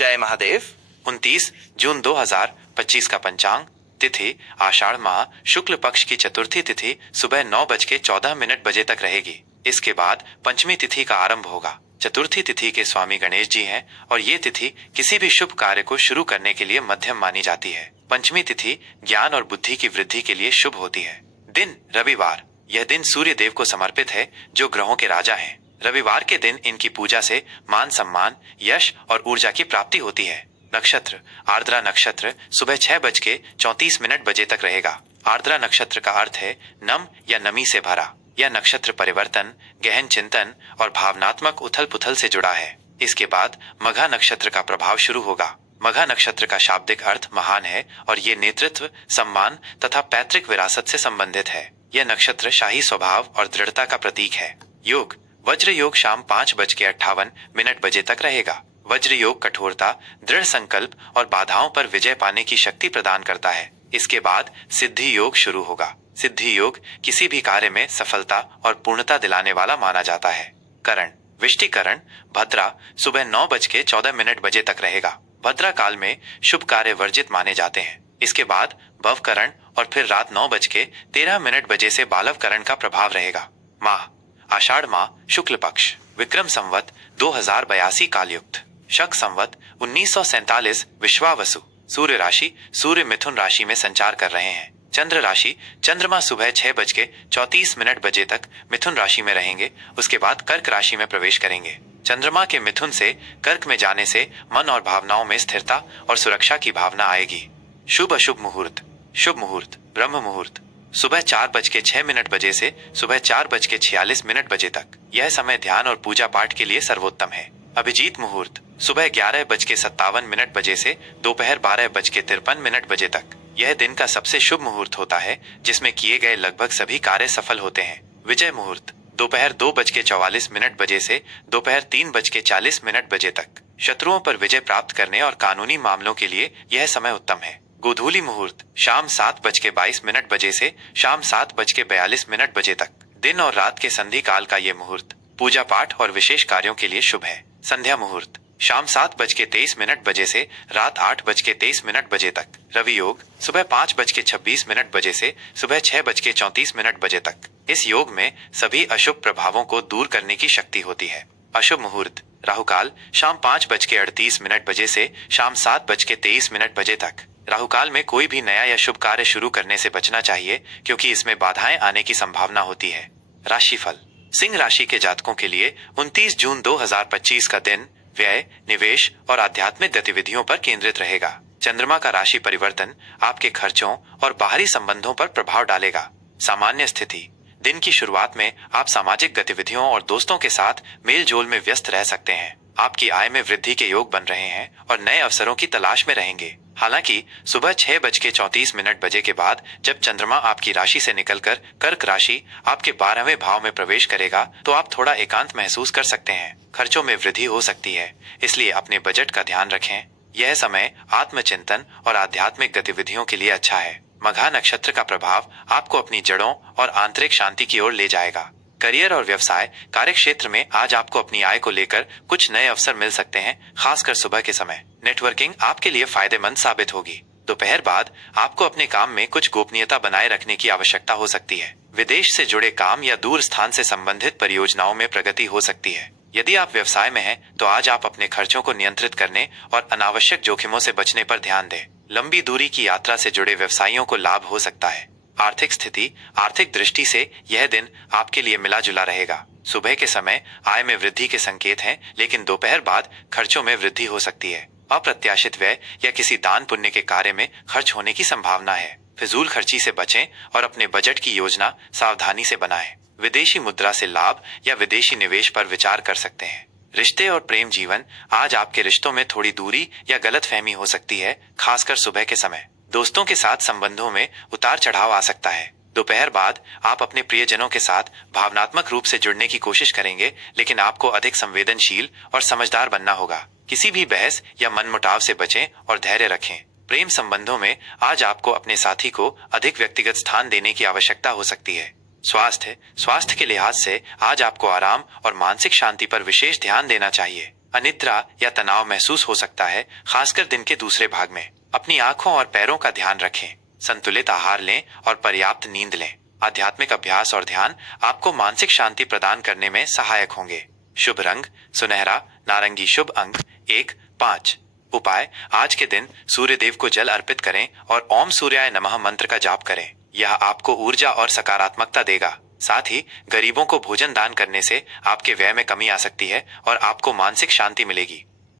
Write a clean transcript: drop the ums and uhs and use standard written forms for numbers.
जय महादेव। 29 जून 2025 का पंचांग। तिथि आषाढ़ माह शुक्ल पक्ष की चतुर्थी तिथि सुबह 9:14 बजे तक रहेगी। इसके बाद पंचमी तिथि का आरंभ होगा। चतुर्थी तिथि के स्वामी गणेश जी हैं और ये तिथि किसी भी शुभ कार्य को शुरू करने के लिए मध्यम मानी जाती है। पंचमी तिथि ज्ञान और बुद्धि की वृद्धि के लिए शुभ होती है। दिन रविवार। यह दिन सूर्य देव को समर्पित है जो ग्रहों के राजा हैं। रविवार के दिन इनकी पूजा से मान सम्मान, यश और ऊर्जा की प्राप्ति होती है। नक्षत्र आर्द्रा नक्षत्र सुबह 6:34 बजे तक रहेगा। आर्द्रा नक्षत्र का अर्थ है नम या नमी से भरा। यह नक्षत्र परिवर्तन, गहन चिंतन और भावनात्मक उथल पुथल से जुड़ा है। इसके बाद मघा नक्षत्र का प्रभाव शुरू होगा। मघा नक्षत्र का शाब्दिक अर्थ महान है और ये नेतृत्व, सम्मान तथा पैतृक विरासत से संबंधित है। यह नक्षत्र शाही स्वभाव और दृढ़ता का प्रतीक है। योग वज्र योग शाम 5:58 बजे तक रहेगा। वज्र योग कठोरता, दृढ़ संकल्प और बाधाओं पर विजय पाने की शक्ति प्रदान करता है। इसके बाद सिद्धि योग शुरू होगा। सिद्धि योग किसी भी कार्य में सफलता और पूर्णता दिलाने वाला माना जाता है। करण विष्टिकरण भद्रा सुबह 9:14 बजे तक रहेगा। भद्रा काल में शुभ कार्य वर्जित माने जाते हैं। इसके बाद भवकरण और फिर रात 9:13 बजे से बालवकरण का प्रभाव रहेगा। माह आषाढ़ माह शुक्ल पक्ष विक्रम संवत 2082 कालयुक्त शक संवत 1947 विश्वावसु। सूर्य राशि सूर्य मिथुन राशि में संचार कर रहे हैं। चंद्र राशि चंद्रमा सुबह 6:34 बजे तक मिथुन राशि में रहेंगे। उसके बाद कर्क राशि में प्रवेश करेंगे। चंद्रमा के मिथुन से कर्क में जाने से मन और भावनाओं में स्थिरता और सुरक्षा की भावना आएगी। शुभ अशुभ मुहूर्त। शुभ मुहूर्त ब्रह्म मुहूर्त सुबह 4:06 बजे से सुबह 4:46 बजे तक। यह समय ध्यान और पूजा पाठ के लिए सर्वोत्तम है। अभिजीत मुहूर्त सुबह 11:57 बजे से दोपहर 12:53 बजे तक। यह दिन का सबसे शुभ मुहूर्त होता है जिसमें किए गए लगभग सभी कार्य सफल होते हैं। विजय मुहूर्त दोपहर 2:44 बजे से दोपहर 3:40 बजे तक। शत्रुओं पर विजय प्राप्त करने और कानूनी मामलों के लिए यह समय उत्तम है। गोधूली मुहूर्त शाम 7:22 बजे से शाम 7:42 बजे तक। दिन और रात के संधि काल का ये मुहूर्त पूजा पाठ और विशेष कार्यों के लिए शुभ है। संध्या मुहूर्त शाम 7:23 बजे से रात 8:23 बजे तक। रवि योग सुबह 5:26 बजे से सुबह 6:34 बजे तक। इस योग में सभी अशुभ प्रभावों को दूर करने की शक्ति होती है। अशुभ मुहूर्त राहुकाल शाम 5:38 बजे से शाम 7:23 बजे तक। राहुकाल में कोई भी नया या शुभ कार्य शुरू करने से बचना चाहिए क्योंकि इसमें बाधाएं आने की संभावना होती है। राशिफल सिंह राशि के जातकों के लिए 29 जून 2025 का दिन व्यय, निवेश और आध्यात्मिक गतिविधियों पर केंद्रित रहेगा। चंद्रमा का राशि परिवर्तन आपके खर्चों और बाहरी संबंधों पर प्रभाव डालेगा। सामान्य स्थिति दिन की शुरुआत में आप सामाजिक गतिविधियों और दोस्तों के साथ मेल जोल में व्यस्त रह सकते हैं। आपकी आय में वृद्धि के योग बन रहे हैं और नए अवसरों की तलाश में रहेंगे। हालांकि सुबह 6:34 बजे के बाद जब चंद्रमा आपकी राशि से निकलकर कर्क राशि आपके 12वें भाव में प्रवेश करेगा तो आप थोड़ा एकांत महसूस कर सकते हैं। खर्चों में वृद्धि हो सकती है, इसलिए अपने बजट का ध्यान रखें। यह समय आत्मचिंतन और आध्यात्मिक गतिविधियों के लिए अच्छा है। मघा नक्षत्र का प्रभाव आपको अपनी जड़ों और आंतरिक शांति की ओर ले जाएगा। करियर और व्यवसाय कार्य क्षेत्र में आज आपको अपनी आय को लेकर कुछ नए अवसर मिल सकते हैं, खासकर सुबह के समय। नेटवर्किंग आपके लिए फायदेमंद साबित होगी। दोपहर बाद आपको अपने काम में कुछ गोपनीयता बनाए रखने की आवश्यकता हो सकती है। विदेश से जुड़े काम या दूर स्थान से संबंधित परियोजनाओं में प्रगति हो सकती है। यदि आप व्यवसाय में हैं, तो आज आप अपने खर्चों को नियंत्रित करने और अनावश्यक जोखिमों से बचने पर ध्यान दें। लंबी दूरी की यात्रा से जुड़े व्यवसायियों को लाभ हो सकता है। आर्थिक स्थिति आर्थिक दृष्टि से यह दिन आपके लिए मिला जुला रहेगा। सुबह के समय आय में वृद्धि के संकेत हैं, लेकिन दोपहर बाद खर्चों में वृद्धि हो सकती है। अप्रत्याशित व्यय या किसी दान पुण्य के कार्य में खर्च होने की संभावना है। फिजूल खर्ची से बचें और अपने बजट की योजना सावधानी से बनाएं। विदेशी मुद्रा से लाभ या विदेशी निवेश पर विचार कर सकते हैं। रिश्ते और प्रेम जीवन आज आपके रिश्तों में थोड़ी दूरी या गलतफहमी हो सकती है, खासकर सुबह के समय। दोस्तों के साथ संबंधों में उतार चढ़ाव आ सकता है। दोपहर बाद आप अपने प्रियजनों के साथ भावनात्मक रूप से जुड़ने की कोशिश करेंगे, लेकिन आपको अधिक संवेदनशील और समझदार बनना होगा। किसी भी बहस या मनमुटाव से बचें और धैर्य रखें। प्रेम संबंधों में आज आपको अपने साथी को अधिक व्यक्तिगत स्थान देने की आवश्यकता हो सकती है। स्वास्थ्य के लिहाज से आज आपको आराम और मानसिक शांति पर विशेष ध्यान देना चाहिए। अनिद्रा या तनाव महसूस हो सकता है, खासकर दिन के दूसरे भाग में। अपनी आंखों और पैरों का ध्यान रखें। संतुलित आहार लें और पर्याप्त नींद लें। आध्यात्मिक अभ्यास और ध्यान आपको मानसिक शांति प्रदान करने में सहायक होंगे। शुभ रंग सुनहरा नारंगी। शुभ अंक 1, 5। उपाय, आज के दिन सूर्य देव को जल अर्पित करें और ओम सूर्याय नमः मंत्र का जाप करें। यह आपको ऊर्जा और सकारात्मकता देगा। साथ ही गरीबों को भोजन दान करने से आपके व्यय में कमी आ सकती है और आपको मानसिक शांति मिलेगी।